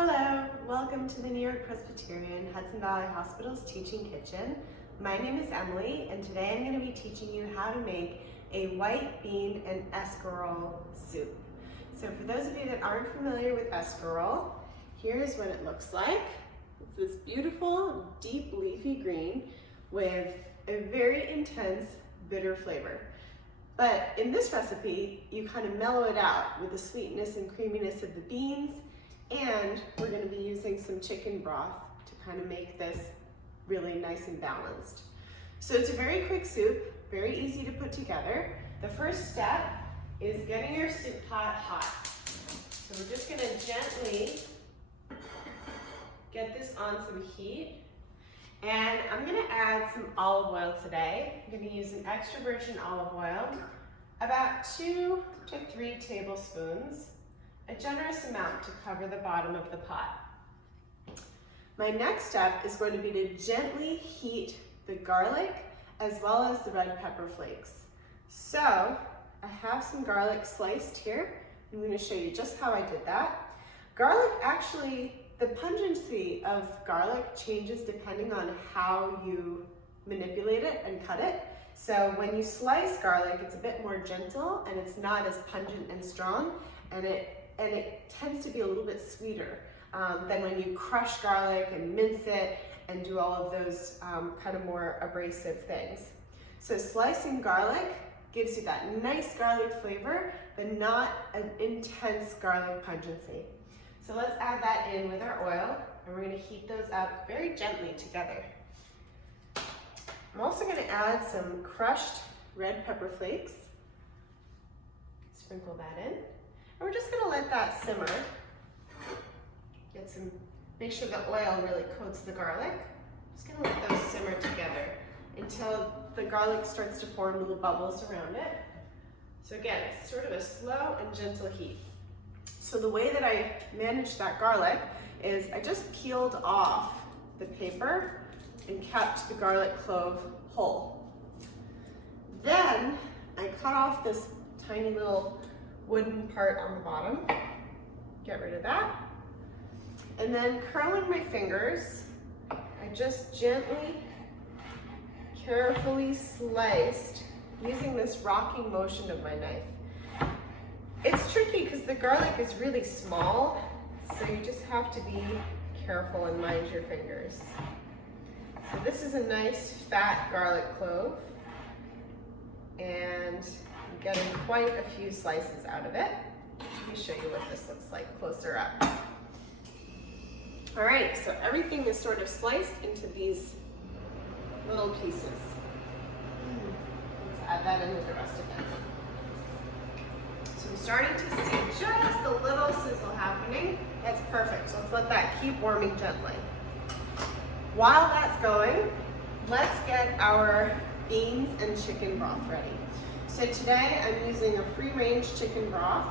Hello, welcome to the New York-Presbyterian Hudson Valley Hospital's Teaching Kitchen. My name is Emily, and today I'm going to be teaching you how to make a white bean and escarole soup. So for those of you that aren't familiar with escarole, here's what it looks like. It's this beautiful, deep leafy green with a very intense bitter flavor. But in this recipe, you kind of mellow it out with the sweetness and creaminess of the beans, and we're going to be using some chicken broth to kind of make this really nice and balanced. So it's a very quick soup, very easy to put together. The first step is getting your soup pot hot. So we're just going to gently get this on some heat. And I'm going to add some olive oil today. I'm going to use an extra virgin olive oil, about 2 to 3 tablespoons. A generous amount to cover the bottom of the pot. My next step is going to be to gently heat the garlic as well as the red pepper flakes. So I have some garlic sliced here. I'm going to show you just how I did that. Garlic actually, the pungency of garlic changes depending on how you manipulate it and cut it. So when you slice garlic, it's a bit more gentle and it's not as pungent and strong, and it tends to be a little bit sweeter than when you crush garlic and mince it and do all of those kind of more abrasive things. So slicing garlic gives you that nice garlic flavor, but not an intense garlic pungency. So let's add that in with our oil, and we're going to heat those up very gently together. I'm also going to add some crushed red pepper flakes. Sprinkle that in. And we're just going to let that simmer. Make sure the oil really coats the garlic. Just going to let those simmer together until the garlic starts to form little bubbles around it. So again, it's sort of a slow and gentle heat. So the way that I manage that garlic is I just peeled off the paper and kept the garlic clove whole. Then I cut off this tiny little wooden part on the bottom. Get rid of that. And then curling my fingers, I just gently, carefully sliced using this rocking motion of my knife. It's tricky because the garlic is really small, so you just have to be careful and mind your fingers. So this is a nice fat garlic clove, and I'm getting quite a few slices out of it. Let me show you what this looks like closer up. All right, so everything is sort of sliced into these little pieces. Let's add that in with the rest of it. So I'm starting to see just a little sizzle happening. That's perfect, so let's let that keep warming gently. While that's going, let's get our beans and chicken broth ready. So today I'm using a free-range chicken broth.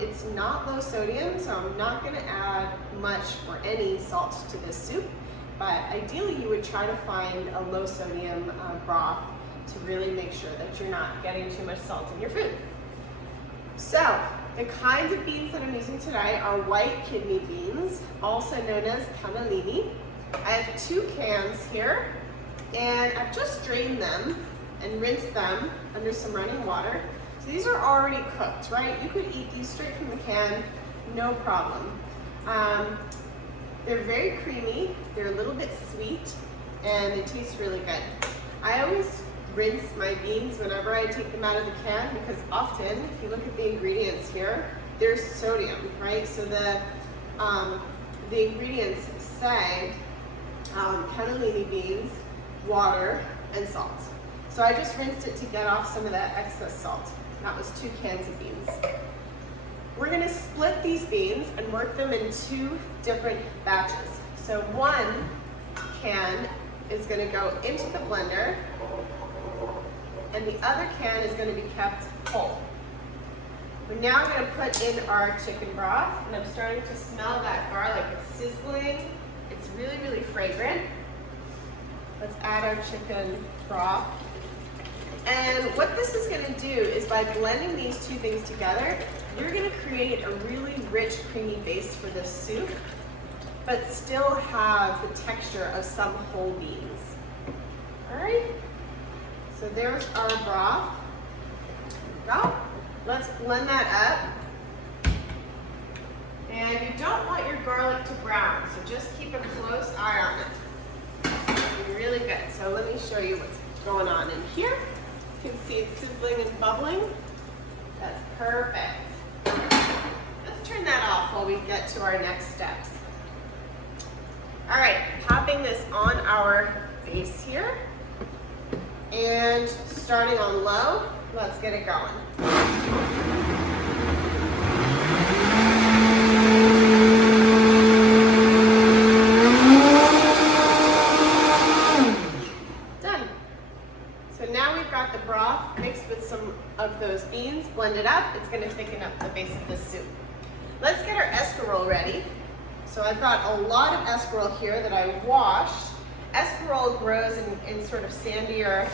It's not low sodium, so I'm not going to add much or any salt to this soup, but ideally you would try to find a low sodium broth to really make sure that you're not getting too much salt in your food. So the kinds of beans that I'm using today are white kidney beans, also known as cannellini. I have 2 cans here, and I've just drained them and rinsed them under some running water. So these are already cooked, right? You could eat these straight from the can, no problem. They're very creamy, they're a little bit sweet, and they taste really good. I always rinse my beans whenever I take them out of the can, because often, if you look at the ingredients here, there's sodium, right? So the ingredients say cannellini beans, water, and salt. So I just rinsed it to get off some of that excess salt. That was 2 cans of beans. We're going to split these beans and work them in 2 different batches. So 1 can is going to go into the blender, and the other can is going to be kept whole. We're now going to put in our chicken broth, and I'm starting to smell that garlic. It's sizzling. It's really, really fragrant. Let's add our chicken broth. And what this is going to do is, by blending these 2 things together, you're going to create a really rich, creamy base for this soup. but still have the texture of some whole beans. All right, so there's our broth. There we go. Let's blend that up. And you don't want your garlic to brown, so just keep a close eye on it. Really good. So let me show you what's going on in here. You can see it's sizzling and bubbling. That's perfect. Let's turn that off while we get to our next steps. All right, popping this on our base here. And starting on low, let's get it going. Done. So now we've got the broth mixed with some of those beans, blended up. It's going to thicken up the base of the soup. Let's get our escarole ready. So I've got a lot of escarole here that I washed. Escarole grows in sort of sandier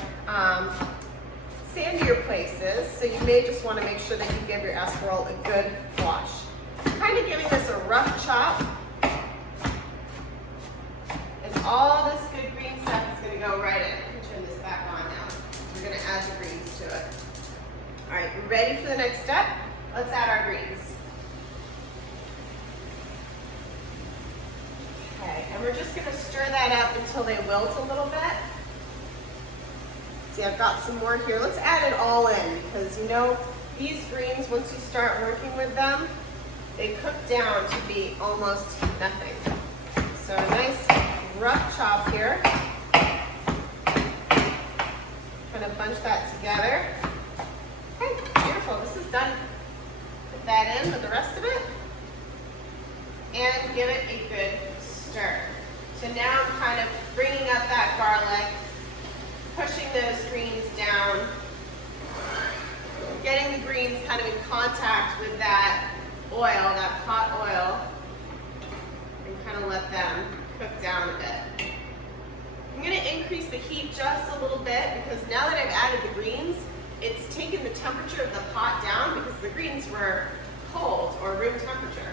places, so you may just want to make sure that you give your escarole a good wash. Kind of giving this a rough chop. And all this good green stuff is going to go right in. I can turn this back on now. We're going to add the greens to it. All right, we're ready for the next step. Let's add our greens. Okay, and we're just going to stir that up until they wilt a little bit. See, I've got some more here. Let's add it all in, because you know, these greens, once you start working with them, they cook down to be almost nothing. So a nice rough chop here. Kind of bunch that together. Okay, beautiful, this is done. Put that in with the rest of it. And give it a good stir. So now I'm kind of bringing up that garlic, pushing those greens down, getting the greens kind of in contact with that oil, that hot oil, and kind of let them cook down a bit. I'm going to increase the heat just a little bit because now that I've added the greens, it's taken the temperature of the pot down because the greens were cold or room temperature.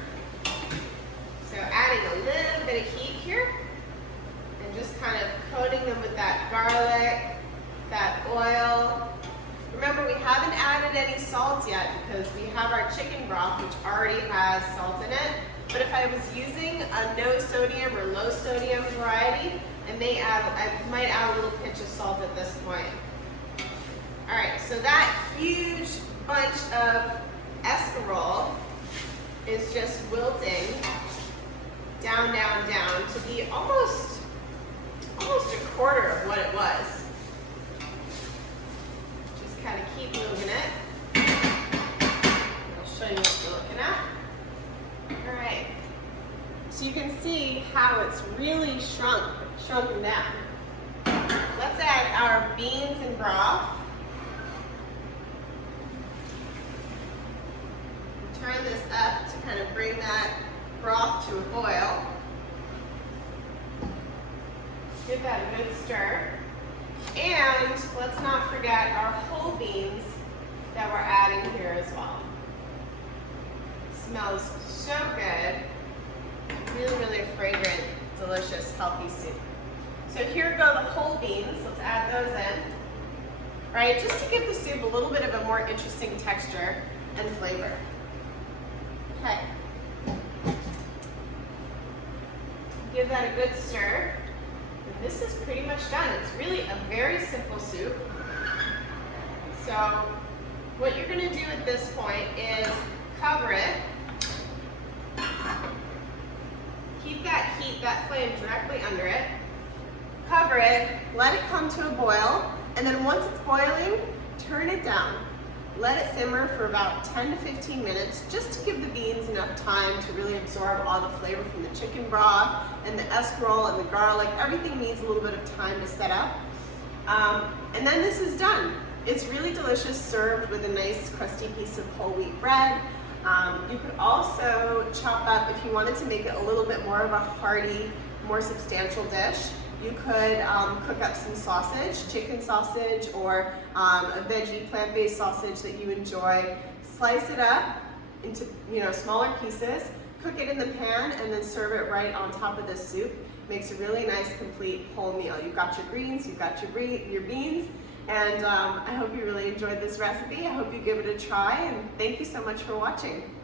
So adding a little bit of heat here and just kind of coating them with that garlic, that oil. Remember, we haven't added any salt yet because we have our chicken broth, which already has salt in it. But if I was using a no sodium or low sodium variety, I might add a little pinch of salt at this point. All right, so that huge bunch of escarole is just wilting down, down, down to be almost a quarter of what it was. Just kind of keep moving it. I'll show you what you're looking at. All right. So you can see how it's really shrunken down. Let's add our beans and broth. Turn this up to kind of bring that broth to a boil. Give that a good stir. And let's not forget our whole beans that we're adding here as well. It smells so good. Really, really fragrant, delicious, healthy soup. So here go the whole beans. Let's add those in. All right, just to give the soup a little bit of a more interesting texture and flavor. Okay. Give that a good stir. And this is pretty much done. It's really a very simple soup. So what you're going to do at this point is cover it. Keep that heat, that flame directly under it. Cover it, let it come to a boil, and then once it's boiling, turn it down. Let it simmer for about 10 to 15 minutes, just to give the beans enough time to really absorb all the flavor from the chicken broth and the escarole and the garlic. Everything needs a little bit of time to set up. And then this is done. It's really delicious, served with a nice crusty piece of whole wheat bread. You could also chop up, if you wanted to make it a little bit more of a hearty, more substantial dish, you could cook up some sausage, chicken sausage, or a veggie plant-based sausage that you enjoy. Slice it up into smaller pieces. cook it in the pan and then serve it right on top of the soup. Makes a really nice, complete whole meal. You've got your greens, you've got your beans, and I hope you really enjoyed this recipe. I hope you give it a try, and thank you so much for watching.